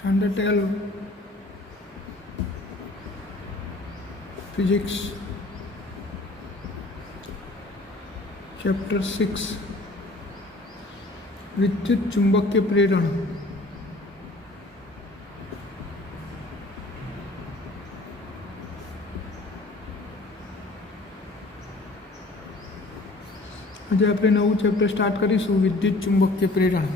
Standard 12 Physics Chapter 6 विद्युत चुंबकीय प्रेरण। आज आप नવું चैप्टर स्टार्ट करीशू विद्युत चुंबकीय प्रेरण।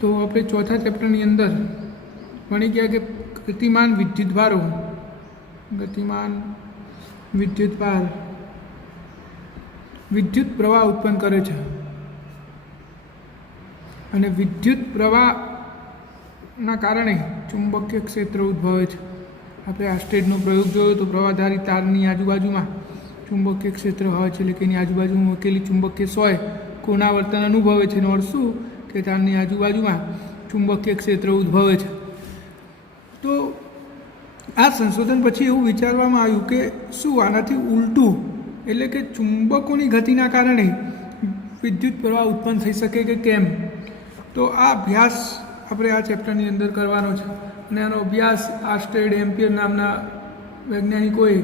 तो अपने चौथा चैप्टरनी अंदर भणी गया कि गतिमान विद्युत भारों विद्युत प्रवाह उत्पन्न करे छे अने विद्युत प्रवाहना कारणे चुंबकीय क्षेत्र उद्भवे छे। आपणे आ स्टेजनो प्रयोग जोयो तो प्रवाहधारी तारनी आजुबाजुमां चुंबकीय क्षेत्र होय छे, એટલે કે એની આજુબાજુમાં મૂકેલી ચુંબકીય સોય કોણાવર્તન અનુભવે છે એનો અર્થ શું કે તારની આજુબાજુમાં ચુંબકીય ક્ષેત્ર ઉદ્ભવે છે। તો આ સંશોધન પછી એવું વિચારવામાં આવ્યું કે શું આનાથી ઉલટું એટલે કે ચુંબકોની ગતિના કારણે વિદ્યુત પ્રવાહ ઉત્પન્ન થઈ શકે કે કેમ। તો આ અભ્યાસ આપણે આ ચેપ્ટરની અંદર કરવાનો છે અને આનો અભ્યાસ આર્સ્ટેડ એમ્પિયર નામના વૈજ્ઞાનિકોએ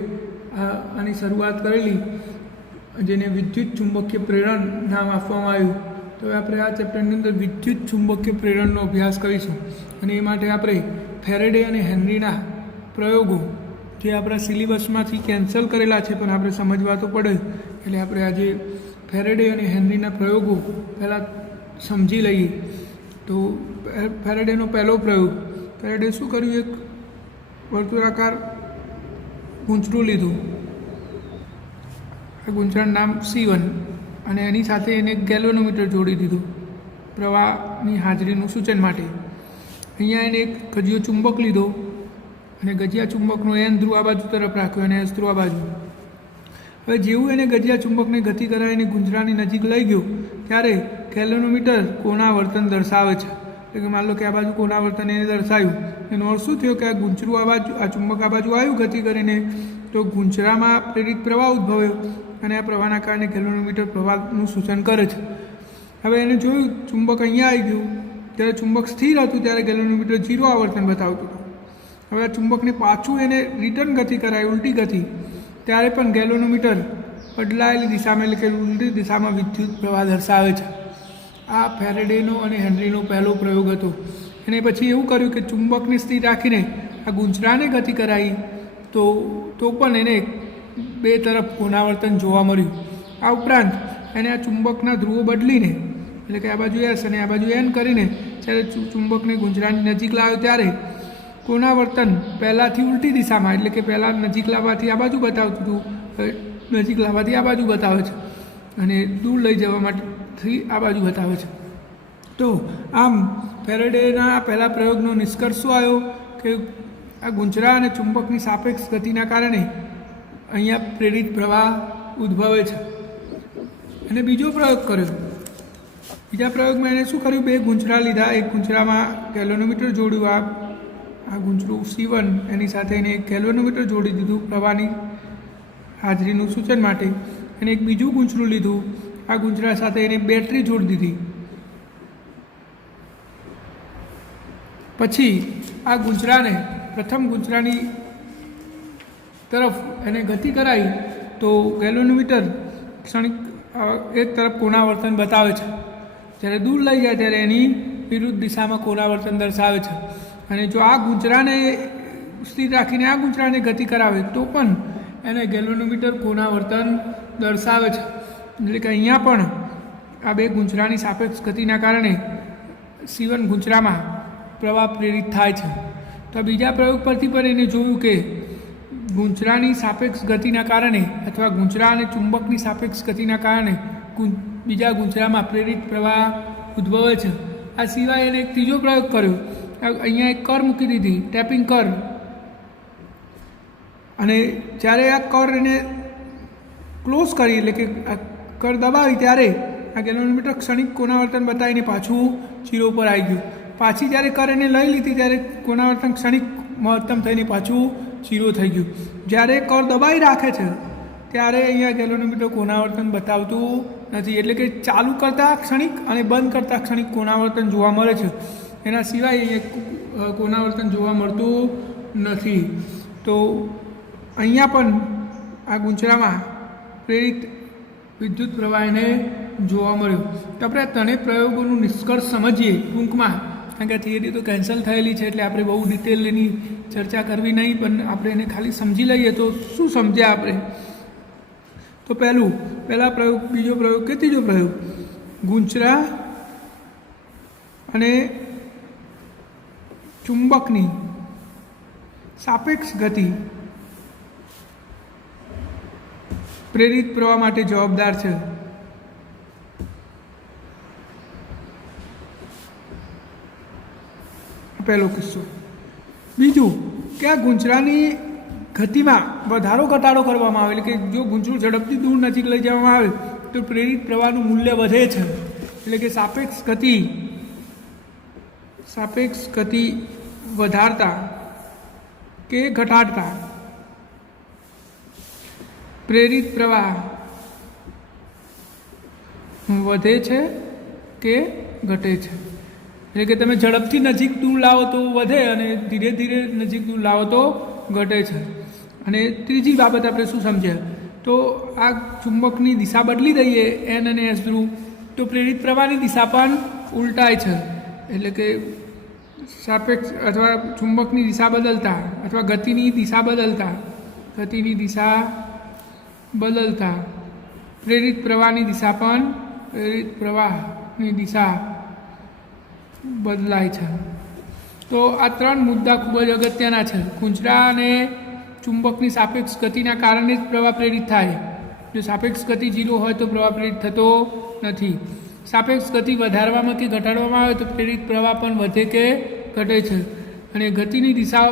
આની શરૂઆત કરેલી, જેને વિદ્યુત ચુંબકીય પ્રેરણ નામ આપવામાં આવ્યું। તો આપણે આ ચેપ્ટરની અંદર વિદ્યુત ચુંબકીય પ્રેરણનો અભ્યાસ કરીશું અને એ માટે આપણે ફેરેડે અને હેનરીના પ્રયોગો જે આપણા સિલેબસમાંથી કેન્સલ કરેલા છે પણ આપણે સમજવા તો પડે, એટલે આપણે આજે ફેરેડે અને હેનરીના પ્રયોગો પહેલાં સમજી લઈએ। તો ફેરેડેનો પહેલો પ્રયોગ, ફેરેડે શું કર્યું, એક વર્તુળાકાર ગૂંચળું લીધું, આ ગૂંચળાનું નામ C1 અને એની સાથે એને ગેલ્વેનોમીટર જોડી દીધું પ્રવાહની હાજરીનું સૂચન માટે। અહીંયા એને એક ગજિયો ચુંબક લીધો અને ગજિયા ચુંબકનો એન ધ્રુવ આ બાજુ તરફ રાખ્યો અને એસ ધ્રુવ આ બાજુ। હવે જેવું એને ગજિયા ચુંબકને ગતિ કરાવીને ગૂંચળાની નજીક લઈ ગયો ત્યારે ગેલ્વેનોમીટર કોણાવર્તન દર્શાવે છે। એટલે કે માન લો કે આ બાજુ કોણાવર્તન એને દર્શાવ્યું, એનો અર્થ શું થયો કે આ ગૂંચળું આ બાજુ, આ ચુંબક આ બાજુ આવ્યું ગતિ કરીને, તો ગૂંચળામાં પ્રેરિત પ્રવાહ ઉદ્ભવ્યો અને આ પ્રવાહના કારણે ગેલ્વેનોમીટર પ્રવાહનું સૂચન કરે છે। હવે એને જોયું ચુંબક અહીંયા આવી ગયું, જ્યારે ચુંબક સ્થિર હતું ત્યારે ગેલ્વેનોમીટર 0 આવર્તન બતાવતું હતું। હવે આ ચુંબકને પાછું એને રિટર્ન ગતિ કરાય, ઉલટી ગતિ, ત્યારે પણ ગેલ્વેનોમીટર બદલાયેલી દિશામાં એટલે કે ઉલટી દિશામાં વિદ્યુત પ્રવાહ દર્શાવે છે। આ ફેરેડેનો અને હેનરીનો પહેલો પ્રયોગ હતો। અને પછી એવું કર્યું કે ચુંબકને સ્થિર રાખીને આ ગૂંચળાને ગતિ કરાવી તો પણ એને બે તરફ કોણાવર્તન જોવા મળ્યું। આ ઉપરાંત એને આ ચુંબકના ધ્રુવો બદલીને એટલે કે આ બાજુ એસ અને આ બાજુ એન કરીને જ્યારે ચુંબકને ગૂંચળાની નજીક લાવ્યો ત્યારે કોણાવર્તન પહેલાંથી ઉલટી દિશામાં એટલે કે પહેલાં નજીક લાવવાથી આ બાજુ બતાવતું હતું, નજીક લાવવાથી આ બાજુ બતાવે છે અને દૂર લઈ જવા માટેથી આ બાજુ બતાવે છે। તો આમ ફેરેડેના પહેલા પ્રયોગનો નિષ્કર્ષ શું આવ્યો કે આ ગૂંચળા અને ચુંબકની સાપેક્ષ ગતિના કારણે અહીંયા પ્રેરિત પ્રવાહ ઉદ્ભવે છે। અને બીજો પ્રયોગ કર્યો, બીજા પ્રયોગમાં એણે શું કર્યું, બે ગૂંચળા લીધા, એક ગૂંચળામાં ગેલ્વેનોમીટર જોડ્યું, આ ગૂંચળું C1 એની સાથે એને એક ગેલ્વેનોમીટર જોડી દીધું પ્રવાહની હાજરીનું સૂચન માટે, અને એક બીજું ગૂંચળું લીધું, આ ગૂંચળા સાથે એને બેટરી જોડી દીધી। પછી આ ગૂંચળાને પ્રથમ ગૂંચળાની તરફ એને ગતિ કરાવી તો ગેલ્વેનોમીટર ક્ષણિક એક તરફ કોણાવર્તન બતાવે છે, જ્યારે દૂર લઈ જાય ત્યારે એની વિરુદ્ધ દિશામાં કોણાવર્તન દર્શાવે છે। અને જો આ ગૂંચળાને સ્થિર રાખીને આ ગૂંચળાને ગતિ કરાવે તો પણ એને ગેલ્વેનોમીટર કોણાવર્તન દર્શાવે છે। એટલે કે અહીંયા પણ આ બે ગૂંચળાની સાપેક્ષ ગતિના કારણે C1 ગૂંચળામાં પ્રવાહ પ્રેરિત થાય છે। તો બીજા પ્રયોગ પરથી પણ એને જોયું કે ગૂંચળાની સાપેક્ષ ગતિના કારણે અથવા ગૂંચળા અને ચુંબકની સાપેક્ષ ગતિના કારણે બીજા ગૂંચળામાં પ્રેરિત પ્રવાહ ઉદ્ભવે છે। આ સિવાય એને એક ત્રીજો પ્રયોગ કર્યો, અહીંયા એક કર મૂકી દીધી, ટેપિંગ કર, અને જ્યારે આ કર એને ક્લોઝ કરી એટલે કે આ કર દબાવી ત્યારે આ ગેલ્વેનોમીટર ક્ષણિક કોણાવર્તન બતાવીને પાછું 0 પર આવી ગયું। પાછી જ્યારે કર એને લઈ લીધી ત્યારે કોણાવર્તન ક્ષણિક મહત્તમ થઈને પાછું 0 થઈ ગયું। જ્યારે કર દબાઈ રાખે છે ત્યારે અહીંયા ગેલોનોમીટર કોણાવર્તન બતાવતું નથી, એટલે કે ચાલુ કરતાં ક્ષણિક અને બંધ કરતાં ક્ષણિક કોણાવર્તન જોવા મળે છે, એના સિવાય અહીંયા કોણાવર્તન જોવા મળતું નથી. તો અહીંયા પણ આ ગુંચરામાં પ્રેરિત વિદ્યુત પ્રવાહ એને જોવા મળ્યો. તો આપણે આ ત્રણેય પ્રયોગોનું નિષ્કર્ષ સમજીએ ટૂંકમાં, કારણ કે થિયરી તો કેન્સલ થયેલી છે એટલે આપણે બહુ ડિટેલ એની ચર્ચા કરવી નહીં, પણ આપણે એને ખાલી સમજી લઈએ તો શું સમજ્યા આપણે. તો પહેલા પ્રયોગ, બીજો પ્રયોગ કે ત્રીજો પ્રયોગ, ગુંચરા અને ચુંબકની સાપેક્ષ ગતિ પ્રેરિત પ્રવાહ માટે જવાબદાર છે. પહેલો કિસ્સો. બીજું કે આ ગુંચરાની ગતિમાં વધારો ઘટાડો કરવામાં આવે, એટલે કે જો ગુંચરું ઝડપથી દૂર નજીક લઈ જવામાં આવે તો પ્રેરિત પ્રવાહનું મૂલ્ય વધે છે, એટલે કે સાપેક્ષ ગતિ વધારતા કે ઘટાડતા પ્રેરિત પ્રવાહ વધે છે કે ઘટે છે. એટલે કે તમે ઝડપથી નજીક દૂર લાવો તો વધે અને ધીરે ધીરે નજીક દૂર લાવો તો ઘટે છે. અને ત્રીજી બાબત આપણે શું સમજ્યા, તો આ ચુંબકની દિશા બદલી દઈએ એન અને એસ ધ્રુવ, તો પ્રેરિત પ્રવાહની દિશા પણ ઉલટાય છે, એટલે કે સાપેક્ષ અથવા ચુંબકની દિશા બદલતા અથવા ગતિની દિશા બદલતા પ્રેરિત પ્રવાહની દિશા બદલાય છે. તો આ ત્રણ મુદ્દા ખૂબ જ અગત્યના છે. ગુંચરા અને ચુંબકની સાપેક્ષ ગતિના કારણે જ પ્રવાહ પ્રેરિત થાય. જો સાપેક્ષ ગતિ 0 હોય તો પ્રવાહ પ્રેરિત થતો નથી. સાપેક્ષ ગતિ વધારવામાં કે ઘટાડવામાં આવે તો પ્રેરિત પ્રવાહ પણ વધે કે ઘટે છે. અને ગતિની દિશા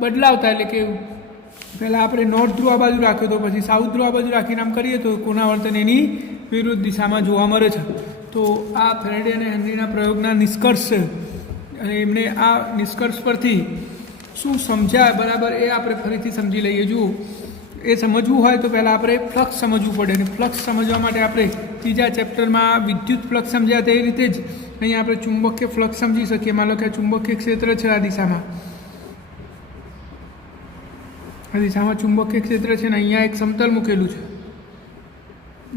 બદલાવતા, એટલે કે પહેલાં આપણે નોર્થ ધ્રુવ આ બાજુ રાખ્યો તો પછી સાઉથ ધ્રુવ આ બાજુ રાખીને આમ કરીએ તો કોણાવર્તન એની વિરુદ્ધ દિશામાં જોવા મળે છે. તો આ ફેરેડે અને હેનરીના પ્રયોગના નિષ્કર્ષ છે, અને એમને આ નિષ્કર્ષ પરથી શું સમજ્યા બરાબર એ આપણે ફરીથી સમજી લઈએ. જુઓ, એ સમજવું હોય તો પહેલાં આપણે ફ્લક્સ સમજવું પડે, અને ફ્લક્સ સમજવા માટે આપણે ત્રીજા ચેપ્ટરમાં વિદ્યુત ફ્લક્સ સમજ્યા તે રીતે જ અહીંયા આપણે ચુંબકીય ફ્લક્સ સમજી શકીએ. માનો કે આ ચુંબકીય ક્ષેત્ર છે, આ દિશામાં ચુંબકીય ક્ષેત્ર છે, ને અહીંયા એક સમતલ મૂકેલું છે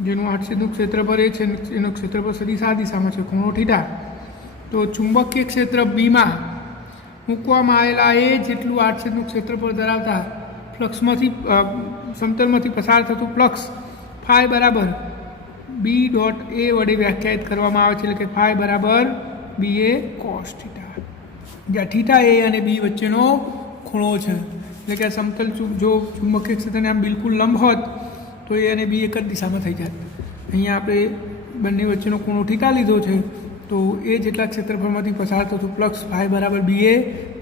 જેનું 800નું ક્ષેત્રફળ એ છે, એનું ક્ષેત્રફળ સદિશ આ દિશામાં છે, ખૂણો થીટા. તો ચુંબકીય ક્ષેત્ર બીમાં મૂકવામાં આવેલા એ જેટલું 800નું ક્ષેત્રફળ ધરાવતા ફ્લક્સમાંથી સમતલમાંથી પસાર થતું ફ્લક્સ ફાઈ બરાબર બી ડોટ એ વડે વ્યાખ્યાયિત કરવામાં આવે છે, એટલે કે ફાઈ બરાબર બી એ કોસ થીટા, જ્યાં થીટા એ અને બી વચ્ચેનો ખૂણો છે. એટલે કે સમતલ જો ચુંબકીય ક્ષેત્રને આમ બિલકુલ લંબ હોત તો એ અને બી એક જ દિશામાં થઈ જાય. અહીંયા આપણે બંને વચ્ચેનો ખૂણો થીટા લીધો છે, તો એ જેટલા ક્ષેત્રફળમાંથી પસાર થતું ફ્લક્સ ફાઈ બરાબર બી એ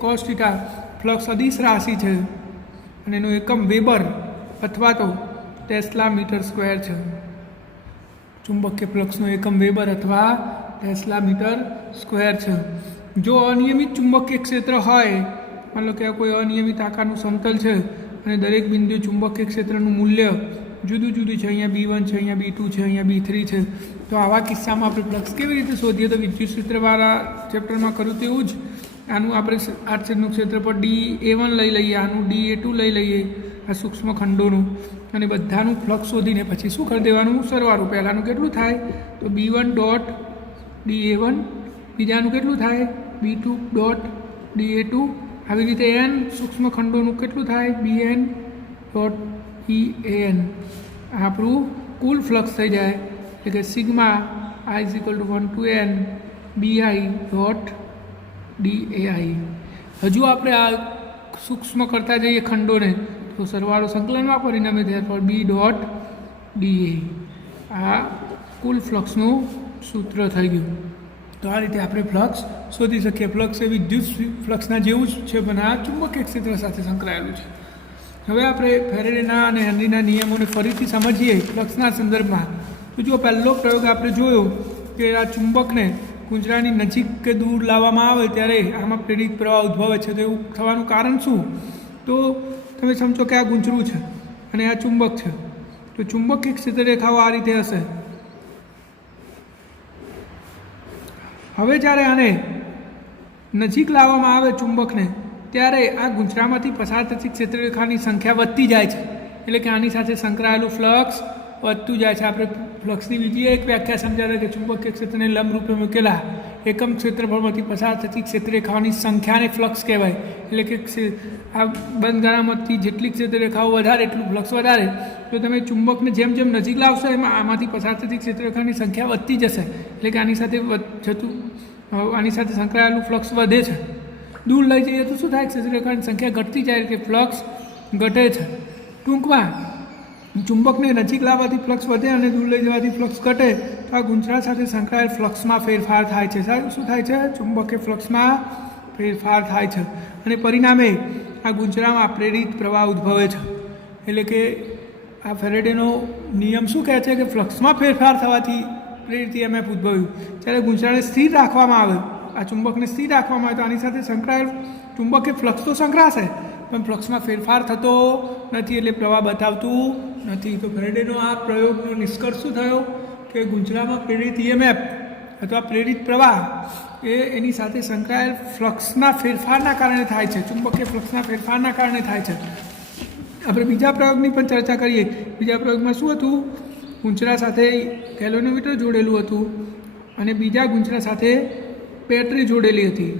કોસ થીટા. ફ્લક્સ અદિશ રાશિ છે અને એનું એકમ વેબર અથવા તો ટેસ્લા મીટર સ્ક્વેર છે. ચુંબકીય ફ્લક્સનો એકમ વેબર અથવા ટેસ્લા મીટર સ્ક્વેર છે. જો અનિયમિત ચુંબકીય ક્ષેત્ર હોય, માનો કે કોઈ અનિયમિત આકારનું સમતલ છે અને દરેક બિંદુ ચુંબકીય ક્ષેત્રનું મૂલ્ય જુદું છે, અહીંયા B1 છે, અહીંયા B2 છે, અહીંયા B3 છે, તો આવા કિસ્સામાં આપણે ફ્લક્સ કેવી રીતે શોધીએ? તો વિદ્યુત ક્ષેત્રવાળા ચેપ્ટરમાં કર્યું તેવું જ આનું આપણે 800નું ક્ષેત્રફળ dA1 લઈ લઈએ, આનું dA2 લઈ લઈએ, આ સૂક્ષ્મ ખંડોનું, અને બધાનું ફ્લક્સ શોધીને પછી શું કરી દેવાનું? સરવાળું. પહેલાંનું કેટલું થાય તો B1 ડોટ dA1, બીજાનું કેટલું થાય B2 ડોટ dA2, આવી રીતે n સૂક્ષ્મ ખંડોનું કેટલું થાય Bn ડોટ En. આપણું કુલ ફ્લક્સ થઈ જાય, એટલે કે sigma I = 1 to n bi dot dAi. હજુ આપણે આ સૂક્ષ્મ કરતા જઈએ ખંડોને તો સરવાળો સંકલનમાં પરિણમે, therefore b ડોટ dA. આ કુલ ફ્લક્સનું સૂત્ર થઈ ગયું. તો આ રીતે આપણે ફ્લક્સ શોધી શકીએ. ફ્લક્સ એ વિદ્યુત ફ્લક્સના જેવું જ છે, પણ આ ચુંબકીય ક્ષેત્ર સાથે સંકળાયેલું છે. હવે આપણે ફેરેડેના અને હેનરીના નિયમોને ફરીથી સમજીએ ફ્લક્સના સંદર્ભમાં. તો જો પહેલો પ્રયોગ આપણે જોયો કે આ ચુંબકને ગુંજરાની નજીક કે દૂર લાવવામાં આવે ત્યારે આમાં પ્રેરિત પ્રવાહ ઉદ્ભવે છે. તો એવું થવાનું કારણ શું? તો તમે સમજો કે આ ગુંજરું છે અને આ ચુંબક છે, તો ચુંબકીય ક્ષેત્ર રેખાઓ આ રીતે હશે. હવે જ્યારે આને નજીક લાવવામાં આવે ચુંબકને, ત્યારે આ ગુંચરામાંથી પસાર થતી ક્ષેત્રરેખાની સંખ્યા વધતી જાય છે. એટલે કે આની સાથે સંકળાયેલું ફ્લક્સ વધતું જાય છે. આપણે ફ્લક્સની બીજી એક વ્યાખ્યા સમજાવે કે ચુંબકીય ક્ષેત્રને લંબરૂપે મૂકેલા એકમ ક્ષેત્રફળમાંથી પસાર થતી ક્ષેત્રરેખાઓની સંખ્યાને ફ્લક્સ કહેવાય. એટલે કે આ બંધ ગાળામાંથી જેટલી ક્ષેત્રરેખાઓ વધારે એટલું ફ્લક્સ વધારે. તો તમે ચુંબકને જેમ જેમ નજીક લાવશો એમાં આમાંથી પસાર થતી ક્ષેત્રરેખાની સંખ્યા વધતી જશે. એટલે કે આની સાથે સંકળાયેલું ફ્લક્સ વધે છે. દૂર લઈ જઈએ તો શું થાય? ક્ષેત્રરેખાની સંખ્યા ઘટતી જાય કે ફ્લક્સ ઘટે છે. ટૂંકમાં ચુંબકને નજીક લાવવાથી ફ્લક્સ વધે અને દૂર લઈ જવાથી ફ્લક્સ ઘટે. તો આ ગુંચરા સાથે સંકળાયેલ ફ્લક્સમાં ફેરફાર થાય છે. શું થાય છે? ચુંબકીય ફ્લક્સમાં ફેરફાર થાય છે અને પરિણામે આ ગુંચરામાં પ્રેરિત પ્રવાહ ઉદ્ભવે છે. એટલે કે આ ફેરેડેનો નિયમ શું કહે છે કે ફ્લક્સમાં ફેરફાર થવાથી પ્રેરિત EMF ઉદ્ભવ્યું. જ્યારે ગુંચરાને સ્થિર રાખવામાં આવે, આ ચુંબકને સ્થિર રાખવામાં આવે તો આની સાથે સંકળાયેલ ચુંબકીય ફ્લક્સ તો સંકળાશે પણ ફ્લક્સમાં ફેરફાર થતો નથી, એટલે પ્રવાહ બતાવતું નથી. તો ફેરેડેનો આ પ્રયોગનો નિષ્કર્ષ શું થયો કે ગુંચરામાં પ્રેરિત EMF અથવા પ્રેરિત પ્રવાહ એ એની સાથે સંકળાયેલ ફ્લક્સના ફેરફારના કારણે થાય છે, ચુંબકીય ફ્લક્સના ફેરફારના કારણે થાય છે. આપણે બીજા પ્રયોગની પણ ચર્ચા કરીએ. બીજા પ્રયોગમાં શું હતું? ગુંચરા સાથે ગેલ્વેનોમીટર જોડેલું હતું અને બીજા ગુંચરા સાથે બેટરી જોડેલી હતી.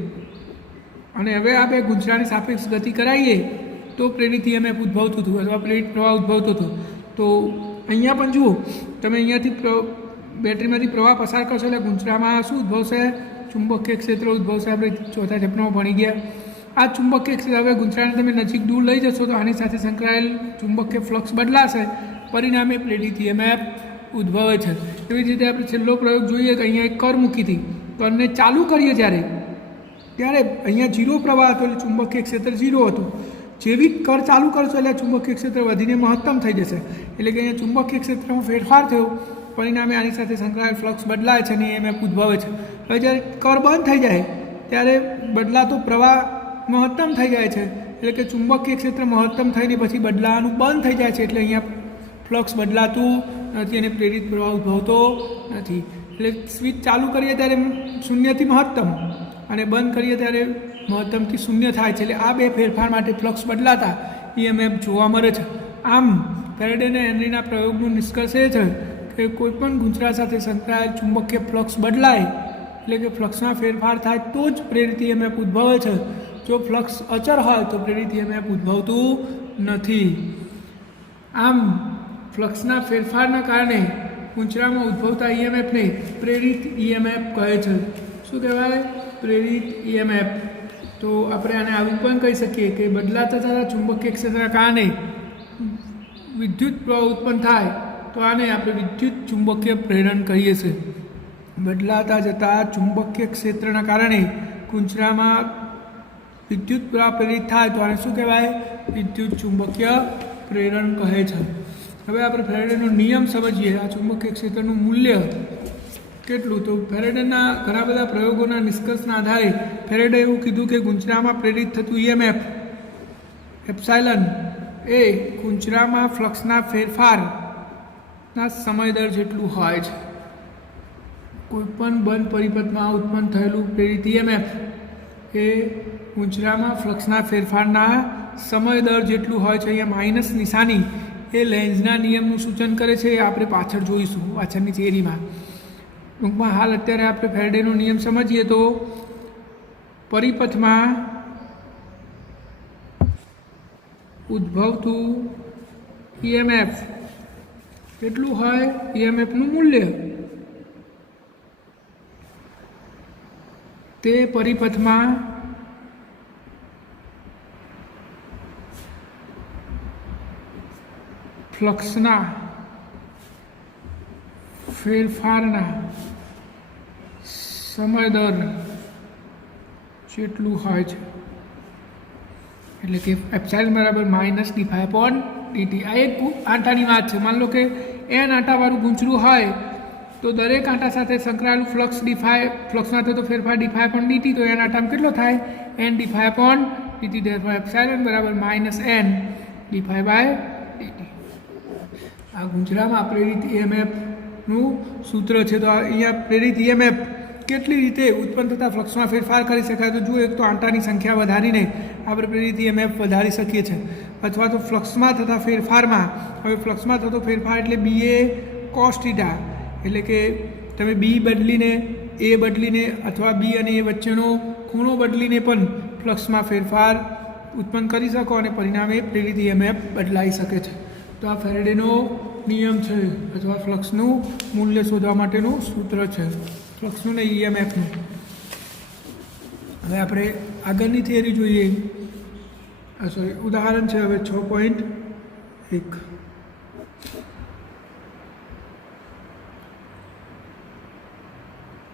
અને હવે આ બે ગુંચરાની સાપેક્ષ ગતિ કરાવીએ તો પ્રેરિત EMF ઉદ્ભવતું હતું અથવા પ્રેરિત પ્રવાહ ઉદ્ભવતો હતો. તો અહીંયા પણ જુઓ, તમે અહીંયાથી બેટરીમાંથી પ્રવાહ પસાર કરશો એટલે ગુંચરામાં શું ઉદ્ભવશે? ચુંબકીય ક્ષેત્ર ઉદ્ભવશે. આપણે ચોથા ચેપ્ટરમાં ભણી ગયા. આ ચુંબકીય ક્ષેત્ર હવે ગુંચરાને તમે નજીક દૂર લઈ જશો તો આની સાથે સંકળાયેલ ચુંબકીય ફ્લક્સ બદલાશે, પરિણામે પ્રેરિત EMF ઉદ્ભવે છે. એવી જ રીતે આપણે છેલ્લો પ્રયોગ જોઈએ કે અહીંયા એક કર મૂકી હતી. કરને ચાલુ કરીએ ત્યારે અહીંયા 0 પ્રવાહ હતો એટલે ચુંબકીય ક્ષેત્ર 0 હતું. જેવી કર ચાલુ કરશો એટલે ચુંબકીય ક્ષેત્ર વધીને મહત્તમ થઈ જશે. એટલે કે અહીંયા ચુંબકીય ક્ષેત્રમાં ફેરફાર થયો, પરિણામે આની સાથે સંકળાયેલ ફ્લક્સ બદલાય છે અને EMF ઉદ્ભવે છે. હવે જ્યારે કર બંધ થઈ જાય ત્યારે બદલાતો પ્રવાહ મહત્તમ થઈ જાય છે. એટલે કે ચુંબકીય ક્ષેત્ર મહત્તમ થઈને પછી બદલાવાનું બંધ થઈ જાય છે. એટલે અહીંયા ફ્લક્સ બદલાતું નથી અને પ્રેરિત પ્રવાહ ઉદ્ભવતો નથી. એટલે સ્વિચ ચાલુ કરીએ ત્યારે 0 થી મહત્તમ અને બંધ કરીએ ત્યારે મહત્તમથી 0 થાય છે. એટલે આ બે ફેરફાર માટે ફ્લક્સ બદલાતા EMF જોવા મળે છે. આમ ફેરેડે અને હેનરીના પ્રયોગનો નિષ્કર્ષ એ છે કે કોઈપણ ગુંચરા સાથે સંકળાયેલ ચુંબકીય ફ્લક્સ બદલાય એટલે કે ફ્લક્સમાં ફેરફાર થાય તો જ પ્રેરિત EMF ઉદ્ભવે છે. જો ફ્લક્સ અચળ હોય તો પ્રેરિત EMF ઉદ્ભવતું નથી. આમ ફ્લક્સના ફેરફારના કારણે ગુંચરામાં ઉદ્ભવતા EMFને પ્રેરિત EMF કહે છે. શું કહેવાય? પ્રેરિત EMF. તો આપણે આને આવું પણ કહી શકીએ કે બદલાતા થતા ચુંબકીય ક્ષેત્રના કારણે વિદ્યુત પ્રવાહ ઉત્પન્ન થાય તો આને આપણે વિદ્યુત ચુંબકીય પ્રેરણ કહીએ છીએ. બદલાતા જતા ચુંબકીય ક્ષેત્રના કારણે ગુંચરામાં વિદ્યુત પ્રવાહ પ્રેરિત થાય તો આને શું કહેવાય? વિદ્યુત ચુંબકીય પ્રેરણ કહે છે. હવે આપણે ફેરેડેનો નિયમ સમજીએ. આ ચુંબકીય ક્ષેત્રનું મૂલ્ય કેટલું? તો ફેરેડેના ઘણા બધા પ્રયોગોના નિષ્કર્ષના આધારે ફેરેડે એવું કીધું કે ગુંચરામાં પ્રેરિત થતું EMF એપ્સાઇલન એ ગુંચરામાં ફ્લક્સના ફેરફારના સમય દર જેટલું હોય છે. કોઈપણ બંધ પરિપથમાં ઉત્પન્ન થયેલું પ્રેરિત EMF એ ગુંચરામાં ફ્લક્સના ફેરફારના સમય દર જેટલું હોય છે. અહીંયા માઇનસ નિશાની એ લેન્ઝના નિયમનું સૂચન કરે છે. એ આપણે પાછળ જોઈશું પાછળની થિયરીમાં. ટૂંકમાં હાલ અત્યારે આપણે ફેરેડેનો નિયમ સમજીએ તો પરિપથમાં ઉદ્ભવતું EMF કેટલું હોય? EMFનું મૂલ્ય તે પરિપથમાં ફ્લક્સના ફેરફારના સમય દર જેટલું હોય છે. એટલે કે એપ્સાઇલન બરાબર -d∅/dt. આ એક આંટાની વાત છે. માની લો કે n આંટાવાળું ગુંચરું હોય તો દરેક આંટા સાથે સંકળાયેલું ફ્લક્સ ફ્લક્સમાં થતો ફેરફાર d∅/dt. તો n આંટામાં કેટલો થાય? n d∅/dt. એપ્સાઇલન બરાબર -n d∅/dt. આ ગુંજરામાં પ્રેરિત ઈએમએફનું સૂત્ર છે. તો અહીંયા પ્રેરિત ઈએમએફ કેટલી રીતે ઉત્પન્ન થતા ફ્લક્સમાં ફેરફાર કરી શકાય? તો જુઓ, એક તો આંટાની સંખ્યા વધારીને આપણે પ્રેરિત ઈએમએફ વધારી શકીએ છીએ, અથવા તો ફ્લક્સમાં થતા ફેરફારમાં, હવે ફ્લક્સમાં થતો ફેરફાર એટલે BA cos થીટા, એટલે કે તમે B બદલીને A બદલીને અથવા B અને A વચ્ચેનો ખૂણો બદલીને પણ ફ્લક્સમાં ફેરફાર ઉત્પન્ન કરી શકો અને પરિણામે પ્રેરિત ઈએમએફ બદલાઈ શકે છે. તો આ ફેરેડેનો નિયમ છે, અથવા ફ્લક્સનું મૂલ્ય શોધવા માટેનું સૂત્ર છે, ફ્લક્સનું ને ઈએમએફનું. હવે આપણે આગળની થિયરી જોઈએ. ઉદાહરણ છે હવે 6.1.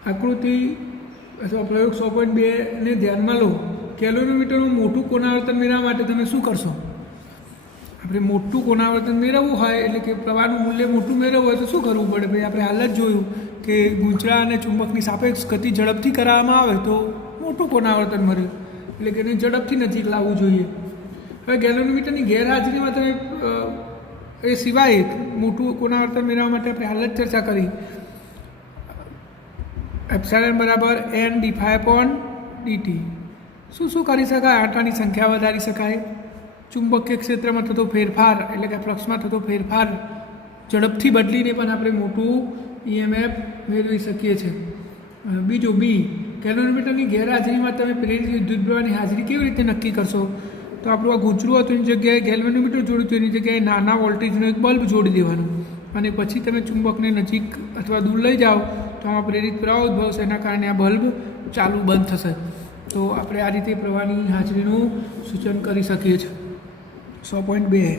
આકૃતિ અથવા પ્રયોગ 6.2 ને ધ્યાનમાં લો. કેલોરીમીટરનું મોટું કોણાવર્તન મેળવવા માટે તમે શું કરશો? આપણે મોટું કોણાવર્તન મેળવવું હોય, એટલે કે પ્રવાહનું મૂલ્ય મોટું મેળવવું હોય તો શું કરવું પડે? ભાઈ આપણે હાલ જ જોયું કે ગુંચરા અને ચુંબકની સાપેક્ષ ગતિ ઝડપથી કરવામાં આવે તો મોટું કોણાવર્તન મળે, એટલે કે એને ઝડપથી નજીક લાવવું જોઈએ. હવે ગેલોરીમીટરની ગેરહાજરીમાં તમે એ સિવાય મોટું કોણાવર્તન મેળવવા માટે આપણે હાલ જ ચર્ચા કરી, એપ્સિલોન બરાબર n d∅dt. શું કરી શકાય? આંટાની સંખ્યા વધારી શકાય, ચુંબકીય ક્ષેત્રમાં થતો ફેરફાર એટલે કે ફ્લક્સમાં થતો ફેરફાર ઝડપથી બદલીને પણ આપણે મોટું ઈએમએફ મેળવી શકીએ છીએ. બીજું બી, કેલોરીમીટરની ગેરહાજરીમાં તમે પ્રેરિત વિદ્યુતપ્રવાહની હાજરી કેવી રીતે નક્કી કરશો? તો આપણું આ ગુંચરું હતું એની જગ્યાએ ગેલ્વેનોમીટર જોડ્યું હતું, એની જગ્યાએ નાના વોલ્ટેજનો એક બલ્બ જોડી દેવાનું, અને પછી તમે ચુંબકને નજીક અથવા દૂર લઈ જાઓ તો આમાં પ્રેરિત પ્રવાહ ઉદ્ભવશે, એના કારણે આ બલ્બ ચાલુ બંધ થશે. તો આપણે આ રીતે પ્રવાહની હાજરીનું સૂચન કરી શકીએ છીએ. 6.2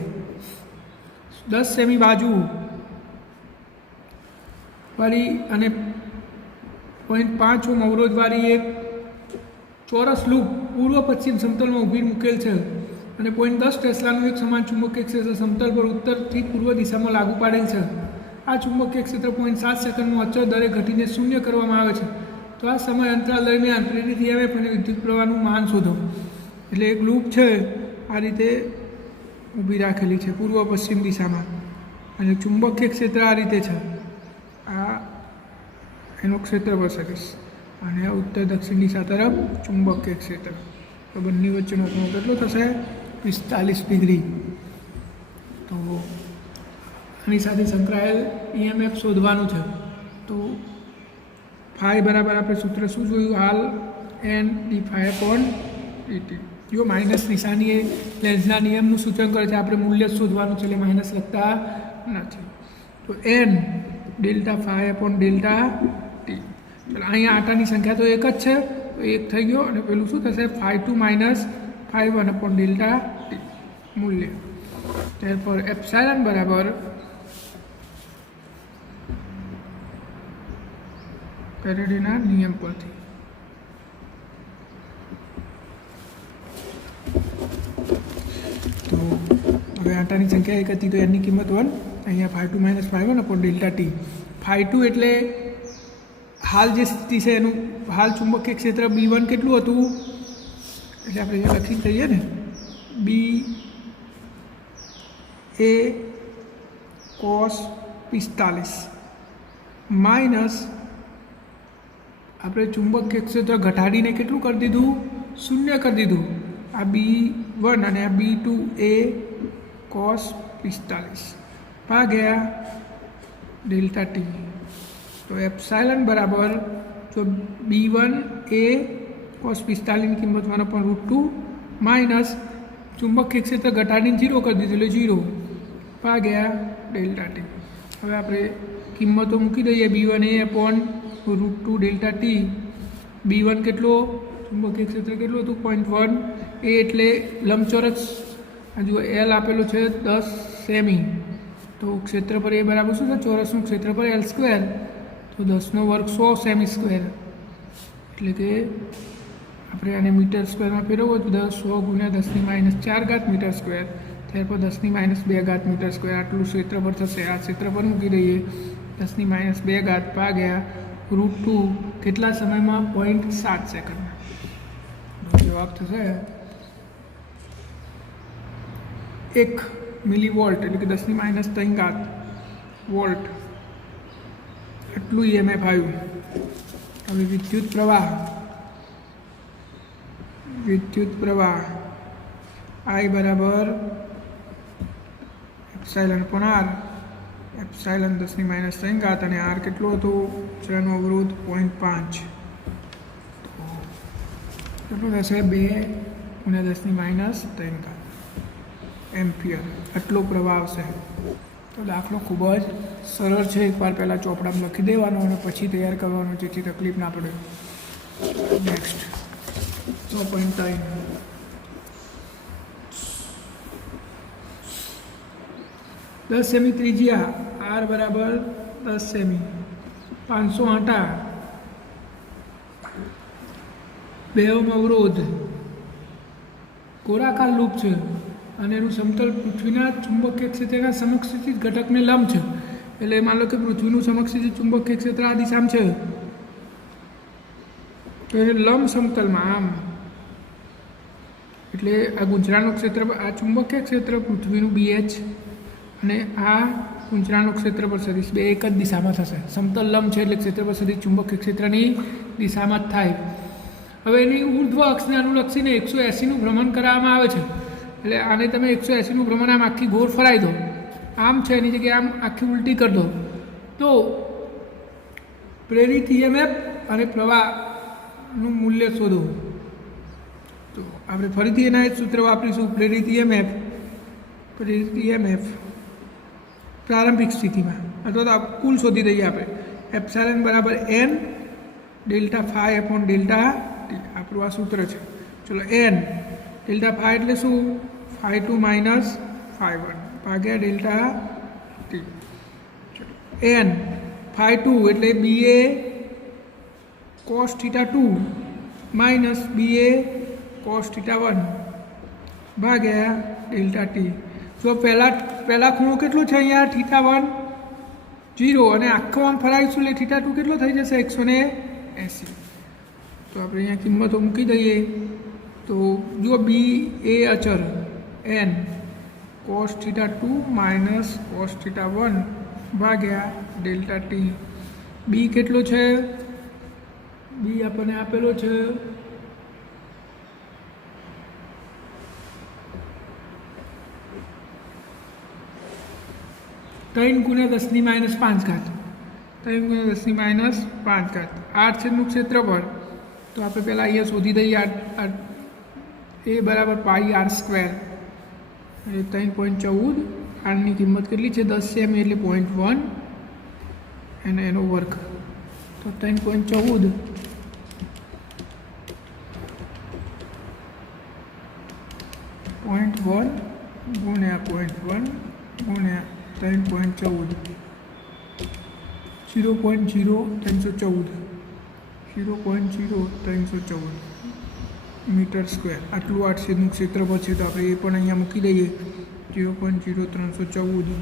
10 સેમી બાજુ વાળી અને 0.5 ઓહ્મ અવરોધવાળી એક ચોરસ લૂપ પૂર્વ પશ્ચિમ સમતલમાં ઊભી મૂકેલ છે, અને 0.10 ટેસ્લાનું એક સમાન ચુંબકીય ક્ષેત્ર સમતલ પર ઉત્તરથી પૂર્વ દિશામાં લાગુ પાડેલ છે. આ ચુંબકીય ક્ષેત્ર 0.7 સેકન્ડમાં અચળ દરે ઘટીને શૂન્ય કરવામાં આવે છે. તો આ સમય અંતરાલ દરમિયાન પ્રેરિત ઈએમએફ અને વિદ્યુત પ્રવાહનું માન શોધો. એટલે એક લૂપ છે આ રીતે ઊભી રાખેલી છે પૂર્વ પશ્ચિમ દિશામાં, અને ચુંબકીય ક્ષેત્ર આ રીતે છે, આ એનો ક્ષેત્રફળ સદિશ, અને ઉત્તર દક્ષિણ દિશા તરફ ચુંબકીય ક્ષેત્ર. તો બંને વચ્ચેનો ખૂણો કેટલો થશે? 45 ડિગ્રી. તો આની સાથે સંકળાયેલ ઈએમએફ શોધવાનું છે. તો ફાઈ બરાબર આપણે સૂત્ર શું જોયું હાલ? n d∅dt. જો માઇનસ નિશાની એ લેન્ઝના નિયમનું સૂચન કરે છે, આપણે મૂલ્ય શોધવાનું છે એટલે માઇનસ લખતા નથી. તો n ∆ϕ/ΔT. અહીંયા આંટાની સંખ્યા તો એક જ છે, તો એક થઈ ગયો, અને પેલું શું થશે? ∅2 - ∅1/ΔT મૂલ્ય. ત્યારપર એપ્સિલોન બરાબર ફેરેડેના નિયમ પરથી તો હવે આંટાની સંખ્યા એક હતી તો એની કિંમત 1, અહીંયા ∅2 - ∅1/ΔT. ∅2 એટલે હાલ જે સ્થિતિ છે એનું હાલ ચુંબકીય ક્ષેત્ર B1 કેટલું હતું? એટલે આપણે અહીંયા લખી દઈએ ને, BA cos 45 માઇનસ આપણે ચુંબકીય ક્ષેત્ર ઘટાડીને કેટલું કરી દીધું? શૂન્ય કરી દીધું. આ B1 અને આ B2 A cos 45 ભાગ્યા ΔT. તો એપ્સિલોન બરાબર, જો B1 A cos 45ની કિંમત 1/√2 માઇનસ ચુંબકીય ક્ષેત્ર ઘટાડીને 0 કરી દીધું એટલે 0 ભાગ્યા ΔT. હવે આપણે કિંમતો મૂકી દઈએ. B1 A/√2 ΔT. B1 કેટલો? ચુંબકીય ક્ષેત્ર કેટલું હતું? 0.1. A એટલે લંબચોરસ, જુઓ L આપેલો છે 10 સેમી, તો ક્ષેત્રફળ એ બરાબર શું છે? ચોરસનું ક્ષેત્રફળ L², તો 10 નો વર્ગ 100 સેમી સ્ક્વેર, એટલે કે આપણે આને મીટર સ્ક્વેરમાં ફેરવવો તો 100 × 10⁻⁴ મીટર સ્ક્વેર, ત્યારપર 10⁻² મીટર સ્ક્વેર આટલું ક્ષેત્રફળ થશે. આ ક્ષેત્રફળ મૂકી દઈએ 10⁻² ભાગ્યા √2 કેટલા સમયમાં? 0.7 સેકન્ડમાં. જવાબ થશે 1 મિલીવોલ્ટ, એટલે કે 10⁻³ વોલ્ટ આટલું ઈએમએફ આવ્યું. હવે વિદ્યુત પ્રવાહ I બરાબર એપ્સાઇલન પણ આર, એપ્સાઇલન 10⁻³ અને આર કેટલો હતો? ચેનો અવરોધ 0.5, કેટલું થશે? 2 × 10⁻³ એમ્પિયર આટલો પ્રવાહ આવશે. તો દાખલો ખૂબ જ સરળ છે. એકવાર પહેલાં ચોપડામાં લખી દેવાનો અને પછી તૈયાર કરવાનો, જેથી તકલીફ ના પડે. નેક્સ્ટ 6.3 10 સેમી ત્રિજ્યા, આર બરાબર 10 સેમી, 500 આંટા, 2 ઓહ્મ અવરોધ, ગોળાકાર લૂપ છે અને એનું સમતલ પૃથ્વીના ચુંબકીય ક્ષેત્રના સમક્ષિતિજ ઘટકને લંબ છે. એટલે માન લો કે પૃથ્વીનું સમક્ષિતિજ ચુંબકીય ક્ષેત્ર આ દિશામાં છે, તો એને લંબ સમતલમાં આમ, એટલે આ ગુંજરાનું ક્ષેત્ર, આ ચુંબકીય ક્ષેત્ર પૃથ્વીનું BH અને આ ગુંજરાનું ક્ષેત્રફળ સદિશ બે એક જ દિશામાં થશે. સમતલ લંબ છે એટલે ક્ષેત્રફળ સદિશ ચુંબકીય ક્ષેત્રની દિશામાં જ થાય. હવે એની ઉર્ધ્વ અક્ષને અનુલક્ષીને 180નું ભ્રમણ કરવામાં આવે છે. એટલે આને તમે 180નું ભ્રમણ આમ આખી ગોળ ફરાઈ દો, આમ છે એની જગ્યાએ આમ આખી ઉલટી કરી દો, તો પ્રેરિત EMF અને પ્રવાહનું મૂલ્ય શોધો. તો આપણે ફરીથી એના એક સૂત્ર વાપરીશું. પ્રેરિત EMF પ્રારંભિક સ્થિતિમાં, અથવા તો કુલ શોધી દઈએ આપણે. એપ્સાઇલન બરાબર n delta phi upon delta t, આપણું આ સૂત્ર છે. ચલો, n ડેલ્ટા ફાઈ એટલે શું? φ2 માઇનસ φ1 ભાગ્યા ડેલ્ટા ટી. n φ2 એટલે BA cos θ2 minus BA cos θ1 ભાગ્યા ડેલ્ટા ટી. જો પહેલા ખૂણો કેટલો છે અહીંયા? θ1 0, અને આખો આમ ફરાવીશું એટલે θ2 કેટલો થઈ જશે? 180. તો આપણે અહીંયા કિંમતો મૂકી દઈએ. તો જો B એ અચળ n cos θ2 માઇનસ cos θ1 ભાગ્યા ડેલ્ટા ટી. B કેટલો છે? B આપણને આપેલો છે 3 × 10⁻⁵, 3 × 10⁻⁵. 8 છેદનું ક્ષેત્રફળ, તો આપણે પહેલાં અહીંયા શોધી દઈએ. એ બરાબર πr², એટલે 3.14. આરની કિંમત કેટલી છે? 10 સેમી એટલે 0.1 અને એનો વર્ગ. તો 3.14 0.1 ગુણ્યા 0.1 ગુણ્યા 3.14, 0.0314 મીટર સ્ક્વેર. આટલું 8 છેદનું ક્ષેત્રફળ છે. તો આપણે એ પણ અહીંયા મૂકી દઈએ. 0.0314,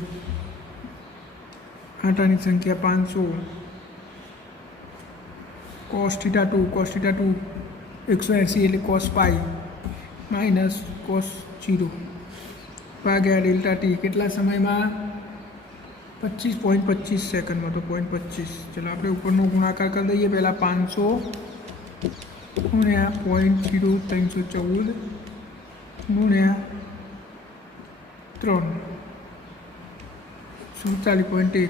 આંટાની સંખ્યા 500, cos θ2 180 એટલે cos π માઇનસ cos 0 ભાગ્યા ડેલ્ટા ટી. કેટલા સમયમાં? 25.25 સેકન્ડમાં. તો 0.25. ચલો આપણે ઉપરનો ગુણાકાર કરી દઈએ. પહેલાં 500 ગુણ્યા 0.0314 ગુણ્યા 3, 47.1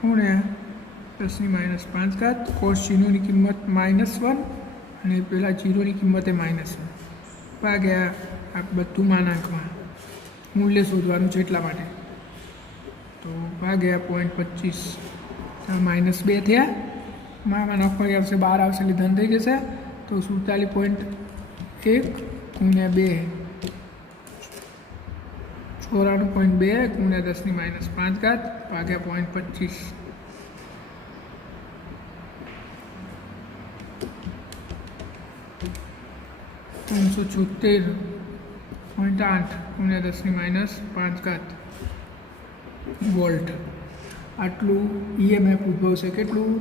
ગુણ્યા 10⁻⁵. cos 0ની કિંમત -1 અને પેલા 0ની કિંમત એ -1 ભાગ્યા આ બધું માનાંકમાં મૂલ્ય શોધવાનું છે એટલા માટે. તો ભાગ્યા 0.25, -2 થયા. માં નોખવાઈ આવશે, 12 આવશે એટલે ધન થઈ જશે. તો 47.1 ગુણ્યા 2, 94.2 ગુણ્યા 10⁻⁵ ભાગ્યા 0.25. 376.8 ગુણ્યા 10⁻⁵ વોલ્ટ. આટલું EMF ઉદ્ભવશે. કેટલું?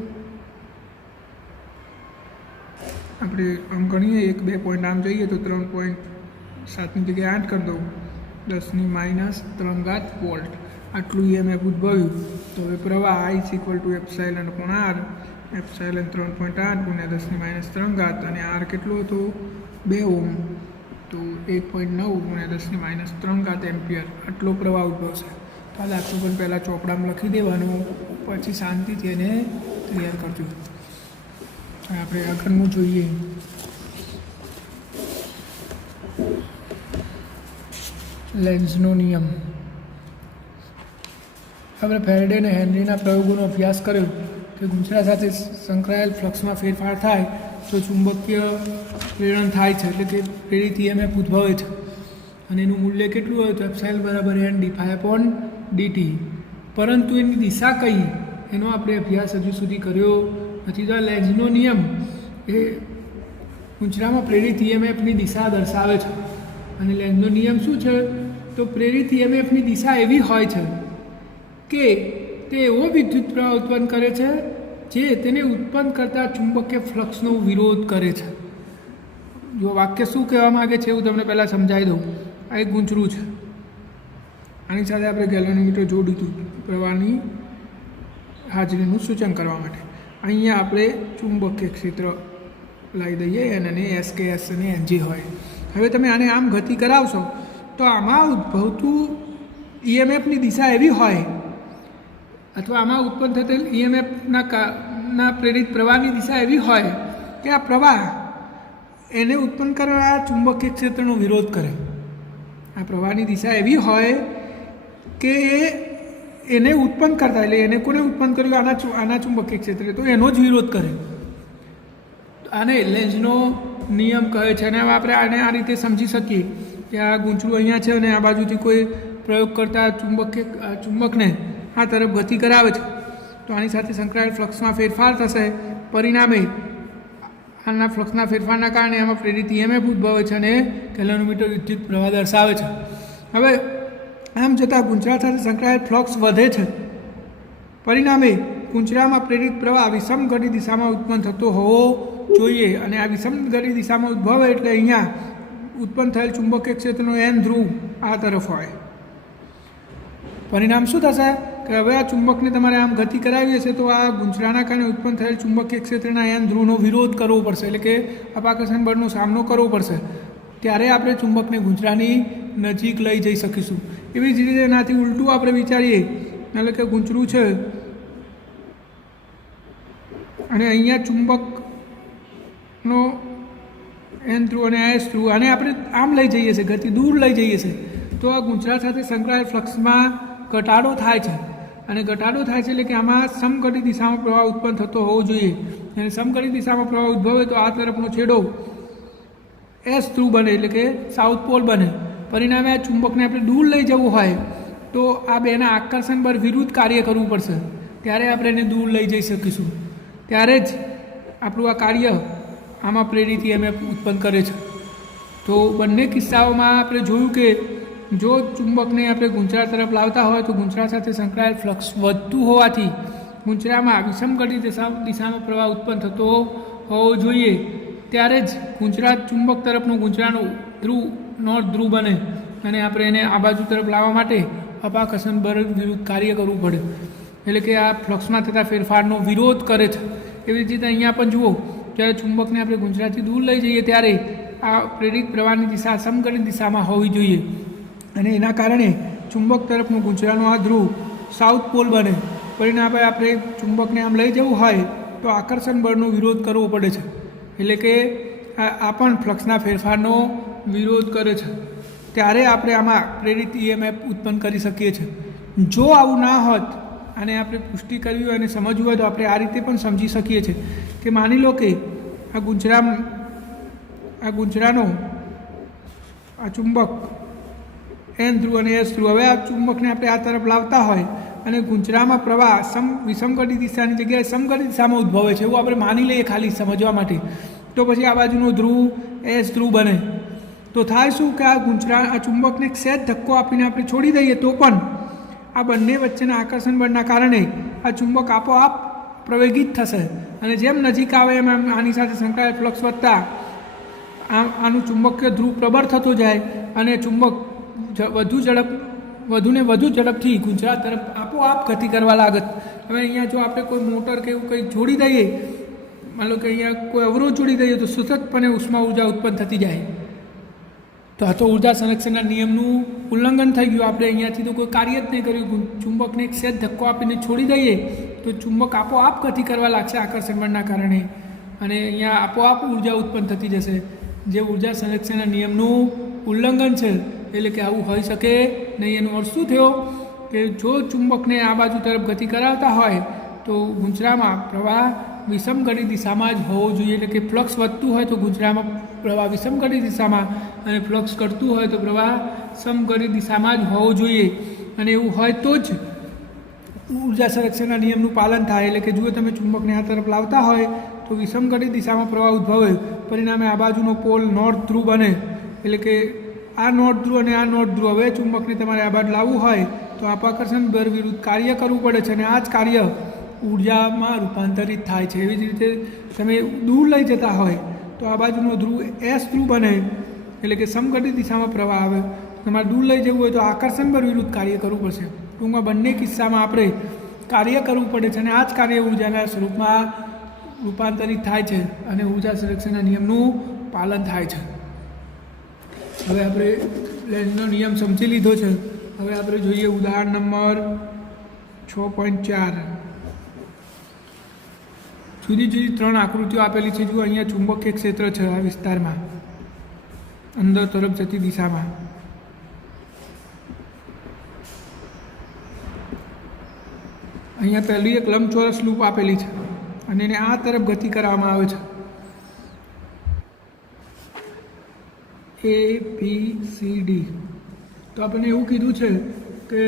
આપણે આમ ગણીએ, 1-2 પોઈન્ટ આમ જઈએ તો 3.7ની જગ્યાએ 8 કરી દઉં. 10⁻³ વોલ્ટ આટલું EMF ઉદ્ભવ્યું. તો હવે પ્રવાહ I = ε/r, એપ્સાઇલન 3.8 × 10⁻³ અને R કેટલો હતો 2 ઓહ્મ, તો 1.9 × 10⁻³ એમ્પિયર આટલો પ્રવાહ ઉદ્ભવશે. તો આ દાખલો પણ પહેલાં ચોપડામાં લખી દેવાનું, પછી શાંતિથી એને ક્લિયર કરજો. આપણે આગળનું જોઈએ. લેન્ઝનો નિયમ. આપણે ફેરેડે અને હેનરીના પ્રયોગોનો અભ્યાસ કર્યો કે ગુંચરા સાથે સંકળાયેલ ફ્લક્સમાં ફેરફાર થાય તો ચુંબકીય પ્રેરણ થાય છે, એટલે કે પ્રેરિત EMF ઉદ્ભવે છે. અને એનું મૂલ્ય કેટલું હોય તો એપ્સાઇલ = N/dt. પરંતુ એની દિશા કઈ એનો આપણે અભ્યાસ હજુ સુધી કર્યો નથી. તો લેન્ઝનો નિયમ એ ગુંચરામાં પ્રેરિત EMFની દિશા દર્શાવે છે. અને લેન્ઝનો નિયમ શું છે તો પ્રેરિત EMFની દિશા એવી હોય છે કે તે એવો વિદ્યુત પ્રવાહ ઉત્પન્ન કરે છે જે તેને ઉત્પન્ન કરતા ચુંબકીય ફ્લક્સનો વિરોધ કરે છે. જો વાક્ય શું કહેવા માગે છે એવું તમને પહેલાં સમજાવી દઉં. આ એક ગુંચરું છે, આની સાથે આપણે ગેલ્વેનોમીટર જોડ્યું હતું પ્રવાહની હાજરીનું સૂચન કરવા માટે. અહીંયા આપણે ચુંબકીય ક્ષેત્ર લાવી દઈએ અને S કે S અને NG હોય. હવે તમે આને આમ ગતિ કરાવશો તો આમાં ઉદ્ભવતું EMFની દિશા એવી હોય, અથવા આમાં ઉત્પન્ન થયેલ EMFના પ્રેરિત પ્રવાહની દિશા એવી હોય કે આ પ્રવાહ એને ઉત્પન્ન કરનારા ચુંબકીય ક્ષેત્રનો વિરોધ કરે. આ પ્રવાહની દિશા એવી હોય કે એને ઉત્પન્ન કરતા, એટલે એને કોને ઉત્પન્ન કર્યું આના ચુંબકીય ક્ષેત્રે, તો એનો જ વિરોધ કરે. આને લેન્ઝનો નિયમ કહે છે. અને હવે આપણે આને આ રીતે સમજી શકીએ કે આ ગુંચરું અહીંયા છે અને આ બાજુથી કોઈ પ્રયોગ કરતા ચુંબકને આ તરફ ગતિ કરાવે છે, તો આની સાથે સંકળાયેલ ફ્લક્સમાં ફેરફાર થશે. પરિણામે આના ફ્લક્સના ફેરફારના કારણે આમાં પ્રેરિત EMF ઉદ્ભવે છે અને ગેલ્વેનોમીટર વિદ્યુત પ્રવાહ દર્શાવે છે. હવે આમ છતાં ગુંચરા સાથે સંકળાયેલ ફ્લક્સ વધે છે. પરિણામે ગુંચરામાં પ્રેરિત પ્રવાહ વિષમઘટી દિશામાં ઉત્પન્ન થતો હોવો જોઈએ. અને આ વિષમઘટી દિશામાં ઉદ્ભવે એટલે અહીંયા ઉત્પન્ન થયેલ ચુંબકીય ક્ષેત્રનો N ધ્રુવ આ તરફ હોય. પરિણામ શું થશે કે હવે આ ચુંબકને તમારે આમ ગતિ કરાવી હશે તો આ ગુંચરાના કારણે ઉત્પન્ન થયેલ ચુંબકીય ક્ષેત્રના N ધ્રુવનો વિરોધ કરવો પડશે, એટલે કે અપાકર્ષણ બળનો સામનો કરવો પડશે. ત્યારે આપણે ચુંબકને ગુંચરાની નજીક લઈ જઈ શકીશું. એવી જ રીતે એનાથી ઉલટું આપણે વિચારીએ, એટલે કે ગુંચરું છે અને અહીંયા ચુંબકનો N ધ્રુવ અને S ધ્રુવ, અને આપણે આમ લઈ જઈએ છીએ, ગતિ દૂર લઈ જઈએ છીએ, તો આ ગુંચરા સાથે સંકળાયેલ ફ્લક્સમાં ઘટાડો થાય છે. અને ઘટાડો થાય છે એટલે કે આમાં સમઘટી દિશામાં પ્રવાહ ઉત્પન્ન થતો હોવો જોઈએ. અને સમઘટી દિશામાં પ્રવાહ ઉદ્ભવે તો આ તરફનો છેડો S ધ્રુવ બને, એટલે કે સાઉથ પોલ બને. પરિણામે આ ચુંબકને આપણે દૂર લઈ જવું હોય તો આ બેના આકર્ષણ બળ વિરુદ્ધ કાર્ય કરવું પડશે, ત્યારે આપણે એને દૂર લઈ જઈ શકીશું. ત્યારે જ આપણું આ કાર્ય આમાં પ્રેરિત EMF ઉત્પન્ન કરે છે. તો બંને કિસ્સાઓમાં આપણે જોયું કે જો ચુંબકને આપણે ગુંચરા તરફ લાવતા હોય તો ગુંચરા સાથે સંકળાયેલ ફ્લક્સ વધતું હોવાથી ગુંચરામાં વિષમઘટી દિશામાં પ્રવાહ ઉત્પન્ન થતો હોવો જોઈએ. ત્યારે જ ગુંચરા ચુંબક તરફનું ગુંચરાનો ધ્રુવ નોર્થ ધ્રુવ બને અને આપણે એને આ બાજુ તરફ લાવવા માટે અપાકર્ષણ બળ વિરુદ્ધ કાર્ય કરવું પડે, એટલે કે આ ફ્લક્સમાં થતા ફેરફારનો વિરોધ કરે છે. એવી જ રીતે અહીંયા પણ જુઓ, જ્યારે ચુંબકને આપણે ગુંચરાથી દૂર લઈ જઈએ ત્યારે આ પ્રેરિત પ્રવાહની દિશા સમઘટિત દિશામાં હોવી જોઈએ. અને એના કારણે ચુંબક તરફનું ગુંચરાનો આ ધ્રુવ સાઉથ પોલ બને. પરિણામે આપણે ચુંબકને આમ લઈ જવું હોય તો આકર્ષણ બળનો વિરોધ કરવો પડે છે, એટલે કે આ પણ ફ્લક્સના ફેરફારનો વિરોધ કરે છે. ત્યારે આપણે આમાં પ્રેરિત EMF ઉત્પન્ન કરી શકીએ છીએ. જો આવું ના હોત, અને આપણે પુષ્ટિ કરવી હોય અને સમજવું હોય તો આપણે આ રીતે પણ સમજી શકીએ છીએ કે માની લો કે આ ગુંચરાનો આ ચુંબક N ધ્રુવ અને S ધ્રુવ, હવે આ ચુંબકને આપણે આ તરફ લાવતા હોય અને ગુંચરામાં પ્રવાહ વિષમઘટી દિશાની જગ્યાએ સમઘટી દિશામાં ઉદ્ભવે છે એવું આપણે માની લઈએ ખાલી સમજવા માટે. તો પછી આ બાજુનો ધ્રુવ S ધ્રુવ બને તો થાય શું કે આ ચુંબકને સહેજ ધક્કો આપીને આપણે છોડી દઈએ તો પણ આ બંને વચ્ચેના આકર્ષણ બળના કારણે આ ચુંબક આપોઆપ પ્રવેગિત થશે. અને જેમ નજીક આવે એમ આની સાથે સંકળાયેલ ફ્લક્સ વધતા આનું ચુંબકીય ધ્રુવ પ્રબળ થતો જાય અને ચુંબક વધુ ઝડપથી ગુજરાત તરફ આપોઆપ ગતિ કરવા લાગત. હવે અહીંયા જો આપણે કોઈ મોટર કે એવું કંઈ જોડી દઈએ, માન લો કે અહીંયા કોઈ અવરોધ જોડી દઈએ તો સતતપણે ઉષ્મા ઉર્જા ઉત્પન્ન થતી જાય. તો આ તો ઉર્જા સંરક્ષણના નિયમનું ઉલ્લંઘન થઈ ગયું. આપણે અહીંયાથી તો કોઈ કાર્ય જ નહીં કર્યું. ચુંબકને એક સેજ ધક્કો આપીને છોડી દઈએ તો ચુંબક આપોઆપ ગતિ કરવા લાગશે આકર્ષણ બળના કારણે, અને અહીંયા આપોઆપ ઉર્જા ઉત્પન્ન થતી જશે. જે ઉર્જા સંરક્ષણના નિયમનું ઉલ્લંઘન છે, એટલે કે આવું હોઈ શકે નહીં. એનો અર્થ શું થયો કે જો ચુંબકને આ બાજુ તરફ ગતિ કરાવતા હોય તો ગુંજરામાં પ્રવાહ વિષમગતિ દિશામાં જ હોવો જોઈએ. એટલે કે ફ્લક્સ વધતું હોય તો ગુંજરામાં પ્રવાહ વિષમગતિ દિશામાં, અને ફ્લક્સ ઘટતું હોય તો પ્રવાહ સમગતિ દિશામાં જ હોવો જોઈએ. અને એવું હોય તો જ ઉર્જા સંરક્ષણના નિયમનું પાલન થાય. એટલે કે જો તમે ચુંબકને આ તરફ લાવતા હોય તો વિષમગતિ દિશામાં પ્રવાહ ઉદ્ભવે, પરિણામે આ બાજુનો પોલ નોર્થ ધ્રુવ બને. એટલે કે આ નોર્થ ધ્રુવ અને આ નોર્થ ધ્રુવ, હવે ચુંબકને તમારે આ બાજુ લાવવું હોય તો આકર્ષણ બળ વિરુદ્ધ કાર્ય કરવું પડે છે, અને આ જ કાર્ય ઉર્જામાં રૂપાંતરિત થાય છે. એવી જ રીતે તમે દૂર લઈ જતા હોય તો આ બાજુનો ધ્રુવ એસ ધ્રુવ બને, એટલે કે સમગતિ દિશામાં પ્રવાહ આવે. તમારે દૂર લઈ જવું હોય તો આકર્ષણ બળ વિરુદ્ધ કાર્ય કરવું પડશે. ટૂંકમાં બંને કિસ્સામાં આપણે કાર્ય કરવું પડે છે, અને આ જ કાર્ય ઉર્જાના સ્વરૂપમાં રૂપાંતરિત થાય છે, અને ઉર્જા સંરક્ષણના નિયમનું પાલન થાય છે. હવે આપણે લેન્ઝનો નિયમ સમજી લીધો છે. હવે આપણે જોઈએ ઉદાહરણ નંબર 6.4. જુદી જુદી 3 આકૃતિઓ આપેલી છે. જુઓ, અહીંયા ચુંબકીય ક્ષેત્ર છે આ વિસ્તારમાં, અંદર તરફ જતી દિશામાં. અહીંયા પહેલી એક લંબચોરસ લૂપ આપેલી છે, અને એને આ તરફ ગતિ કરવામાં આવે છે. ABCD. તો આપણને એવું કીધું છે કે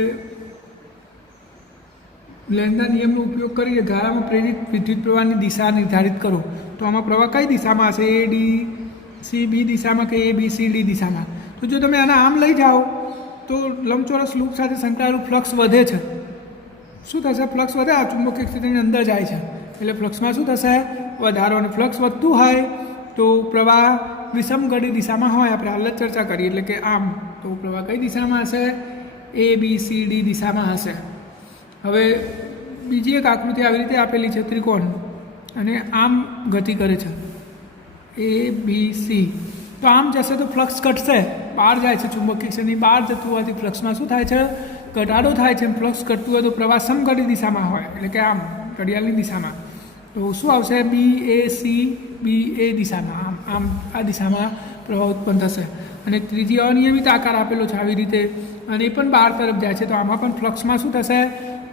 લેન્ઝના નિયમનો ઉપયોગ કરીને ગાળામાં પ્રેરિત વિદ્યુત પ્રવાહની દિશા નિર્ધારિત કરો. તો આમાં પ્રવાહ કઈ દિશામાં હશે? ADCB દિશામાં કે ABCD દિશામાં? તો જો તમે આને આમ લઈ જાઓ તો લંબચોરસ લૂપ સાથે સંકળાયેલું ફ્લક્સ વધે છે. શું થશે? ફ્લક્સ વધે, આ ચુંબકીય ક્ષેત્રની અંદર જાય છે, એટલે ફ્લક્સમાં શું થશે? વધારો. અને ફ્લક્સ વધતું હોય તો પ્રવાહ વિષમગતિ દિશામાં હોય, આપણે હાલ જ ચર્ચા કરી, એટલે કે આમ. તો પ્રવાહ કઈ દિશામાં હશે? ABCD દિશામાં હશે. હવે બીજી એક આકૃતિ આવી રીતે આપેલી છે, ત્રિકોણ, અને આમ ગતિ કરે છે ABC. તો આમ જશે તો ફ્લક્સ ઘટશે, બહાર જાય છે. ચુંબકીય ક્ષેત્રની બહાર જતું હોવાથી ફ્લક્સમાં શું થાય છે? ઘટાડો થાય છે. ફ્લક્સ ઘટતું હોય તો પ્રવાહ સમગતિ દિશામાં હોય, એટલે કે આમ ઘડિયાળની દિશામાં. તો શું આવશે? BA દિશામાં, આમ આ દિશામાં પ્રવાહ ઉત્પન્ન થશે. અને ત્રીજી અનિયમિત આકાર આપેલો છે આવી રીતે, અને એ પણ બહાર તરફ જાય છે. તો આમાં પણ ફ્લક્સમાં શું થશે?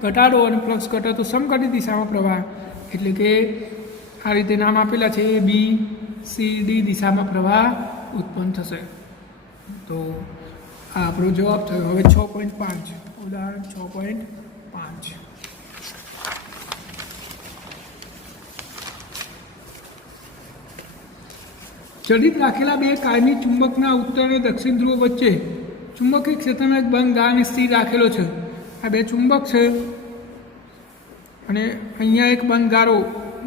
ઘટાડો, અને ફ્લક્સ ઘટે તો સમગતિ દિશામાં પ્રવાહ. એટલે કે આ રીતે નામ આપેલા છે, ABCD દિશામાં પ્રવાહ ઉત્પન્ન થશે. તો આ આપણો જવાબ થયો. હવે 6.5, ઉદાહરણ 6.5. જડિત રાખેલા બે કાયમી ચુંબકના ઉત્તર અને દક્ષિણ ધ્રુવ વચ્ચે ચુંબકીય ક્ષેત્રમાં એક બંધ ગાળાને સ્થિર રાખેલો છે. આ બે ચુંબક છે, અને અહીંયા એક બંધ ગાળો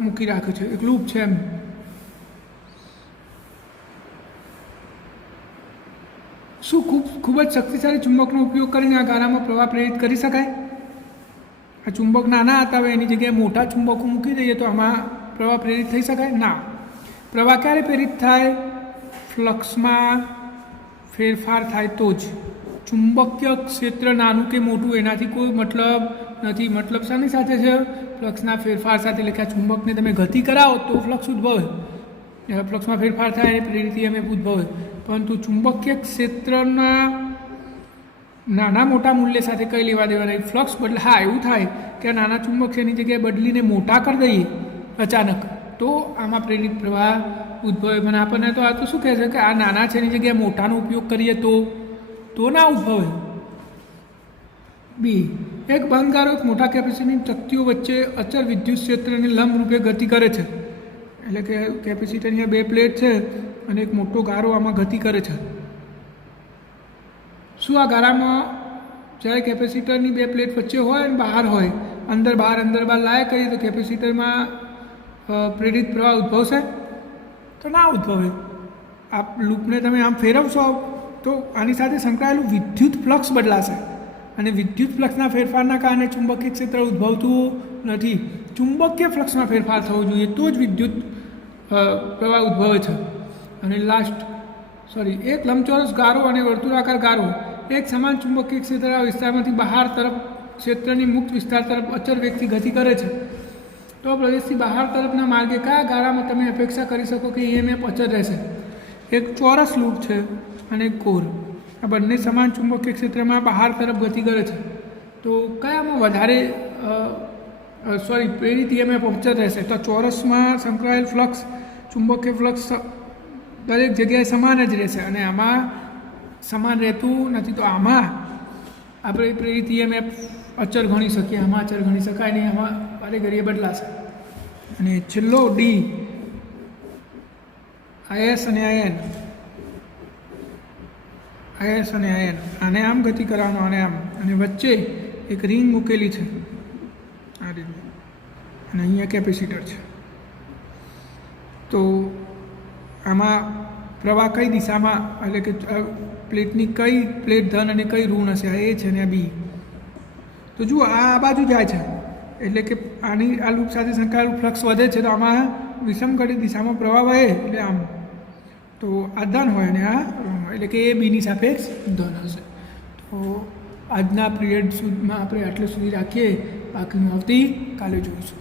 મૂકી રાખ્યો છે, એક લૂપ છે એમ. શું ખૂબ જ શક્તિશાળી ચુંબકનો ઉપયોગ કરીને આ ગાળામાં પ્રવાહ પ્રેરિત કરી શકાય? આ ચુંબક નાના હતા, હવે એની જગ્યાએ મોટા ચુંબકો મૂકી દઈએ તો આમાં પ્રવાહ પ્રેરિત થઈ શકાય? ના. પ્રવાહ ક્યારે પ્રેરિત થાય? ફ્લક્સમાં ફેરફાર થાય તો જ. ચુંબકીય ક્ષેત્ર નાનું કે મોટું એનાથી કોઈ મતલબ નથી. મતલબ શાની સાથે છે? ફ્લક્સના ફેરફાર સાથે. એટલે કે આ ચુંબકને તમે ગતિ કરાવો તો ફ્લક્સ ઉદ્ભવે, જ્યારે ફ્લક્સમાં ફેરફાર થાય એને પ્રેરિત EMF ઉદ્ભવે. પરંતુ ચુંબકીય ક્ષેત્રના નાના મોટા મૂલ્ય સાથે કંઈ લેવા દેવા નહીં. ફ્લક્સ બદલે, હા એવું થાય કે આ નાના ચુંબક છે એની જગ્યાએ બદલીને મોટા કરી દઈએ અચાનક, તો આમાં પ્રેરિત પ્રવાહ ઉદ્ભવે. પણ આપણને તો આ તો શું કહે છે કે આ નાના છે એની જગ્યાએ મોટાનો ઉપયોગ કરીએ તો ના ઉદ્ભવે. બી, એક બંધ એક મોટા કેપેસિટરની તકતીઓ વચ્ચે અચળ વિદ્યુત ક્ષેત્રને લંબ રૂપે ગતિ કરે છે. એટલે કે કેપેસિટર અહીંયા બે પ્લેટ છે અને એક મોટો ગારો આમાં ગતિ કરે છે. શું આ ગારામાં જ્યારે કેપેસિટરની બે પ્લેટ વચ્ચે હોય અને બહાર હોય, અંદર બહાર લાયા કરીએ તો કેપેસિટરમાં પ્રેરિત પ્રવાહ ઉદ્ભવશે? તો ના ઉદ્ભવે. આ લૂપને તમે આમ ફેરવશો તો આની સાથે સંકળાયેલું વિદ્યુત ફ્લક્સ બદલાશે અને વિદ્યુત ફ્લક્સના ફેરફારના કારણે ચુંબકીય ક્ષેત્ર ઉદ્ભવતું નથી. ચુંબકીય ફ્લક્સમાં ફેરફાર થવો જોઈએ તો જ વિદ્યુત પ્રવાહ ઉદ્ભવે છે. અને એક લંબચોરસ ગારો અને વર્તુળાકાર ગારો એક સમાન ચુંબકીય ક્ષેત્રના વિસ્તારમાંથી બહાર તરફ ક્ષેત્રની મુક્ત વિસ્તાર તરફ અચળ વેગથી ગતિ કરે છે. તો પ્રદેશથી બહાર તરફના માર્ગે કયા ગાળામાં તમે અપેક્ષા કરી શકો કે EMF અચળ રહેશે? એક ચોરસ લૂપ છે અને એક ગોળ. આ બંને સમાન ચુંબકીય ક્ષેત્રમાં બહાર તરફ ગતિ કરે છે. તો કયામાં વધારે પ્રેરિત EMF અચળ રહેશે? તો ચોરસમાં સંકળાયેલ ફ્લક્સ ચુંબકીય ફ્લક્સ દરેક જગ્યાએ સમાન જ રહેશે અને આમાં સમાન રહેતું નથી. તો આમાં આપણે પ્રેરિત EMF અચળ ગણી શકીએ, આમાં અચળ ગણી શકાય નહીં, આમાં વારે ઘડીએ બદલાશે. અને છેલ્લો ડી, IS અને IN, આને આમ ગતિ કરવાનો અને આમ, અને વચ્ચે એક રિંગ મૂકેલી છે આ રીતે, અને અહીંયા કેપેસિટર છે. તો આમાં પ્રવાહ કઈ દિશામાં, એટલે કે પ્લેટની કઈ પ્લેટ ધન અને કઈ ઋણ હશે? આ એ છે અને આ બી. તો જુઓ આ બાજુ જાય છે એટલે કે આ લૂપ સાથે સંકળાયેલું ફ્લક્સ વધે છે, તો આમાં વિષમઘટિત દિશામાં પ્રવાહ વહે એટલે આમ. તો આ ધન હોય અને આ ઋણ હોય એટલે કે એ બીની સાપેક્ષ ધન હશે. તો આજના પીરિયડ સુધીમાં આપણે આટલે સુધી રાખીએ, બાકીનું આવતી કાલે જોઈશું.